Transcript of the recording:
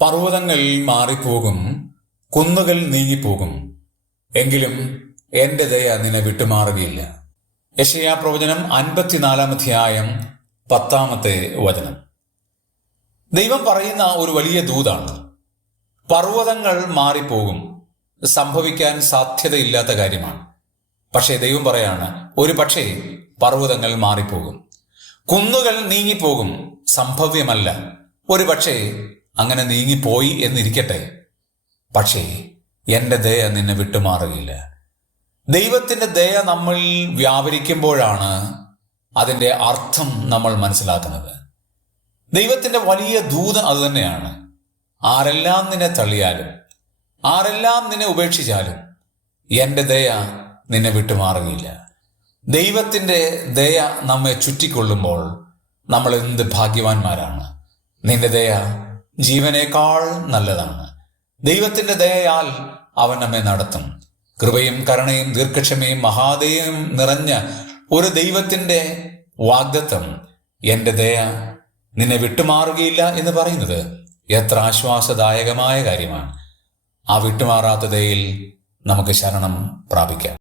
പർവ്വതങ്ങൾ മാറിപ്പോകും, കുന്നുകൾ നീങ്ങിപ്പോകും, എങ്കിലും എന്റെ ദയ നിന്നെ വിട്ടുമാറുകയില്ല. യെശയ്യാ പ്രവചനം 54 അധ്യായം 10 വചനം. ദൈവം പറയുന്ന ഒരു വലിയ ദൂതാണ്. പർവ്വതങ്ങൾ മാറിപ്പോകും, സംഭവിക്കാൻ സാധ്യതയില്ലാത്ത കാര്യമാണ്. പക്ഷേ ദൈവം പറയാണ്, ഒരു പക്ഷേ പർവ്വതങ്ങൾ മാറിപ്പോകും, കുന്നുകൾ നീങ്ങിപ്പോകും, സംഭവ്യമല്ല. ഒരു പക്ഷേ അങ്ങനെ നീങ്ങിപ്പോയി എന്നിരിക്കട്ടെ, പക്ഷേ എന്റെ ദയ നിന്നെ വിട്ടുമാറുകയില്ല. ദൈവത്തിന്റെ ദയ നമ്മൾ വ്യാപരിക്കുമ്പോഴാണ് അതിൻ്റെ അർത്ഥം നമ്മൾ മനസ്സിലാക്കുന്നത്. ദൈവത്തിന്റെ വലിയ ദൂതൻ അതുതന്നെയാണ്. ആരെല്ലാം നിന്നെ തള്ളിയാലും, ആരെല്ലാം നിന്നെ ഉപേക്ഷിച്ചാലും എന്റെ ദയ നിന്നെ വിട്ടുമാറുകയില്ല. ദൈവത്തിന്റെ ദയ നമ്മെ ചുറ്റിക്കൊള്ളുമ്പോൾ നമ്മൾ എന്ത് ഭാഗ്യവാന്മാരാണ്. നിന്റെ ദയ ജീവനേക്കാൾ നല്ലതാണ്. ദൈവത്തിന്റെ ദയയാൽ അവൻ നമ്മെ നടത്തും. കൃപയും കരുണയും ദീർഘക്ഷമയും മഹാദയയും നിറഞ്ഞ ഒരു ദൈവത്തിന്റെ വാഗ്ദത്തം, എന്റെ ദയ നിന്നെ വിട്ടുമാറുകയില്ല എന്ന് പറയുന്നത് എത്ര ആശ്വാസദായകമായ കാര്യമാണ്. ആ വിട്ടുമാറാത്ത ദയയിൽ നമുക്ക് ശരണം പ്രാപിക്കാം.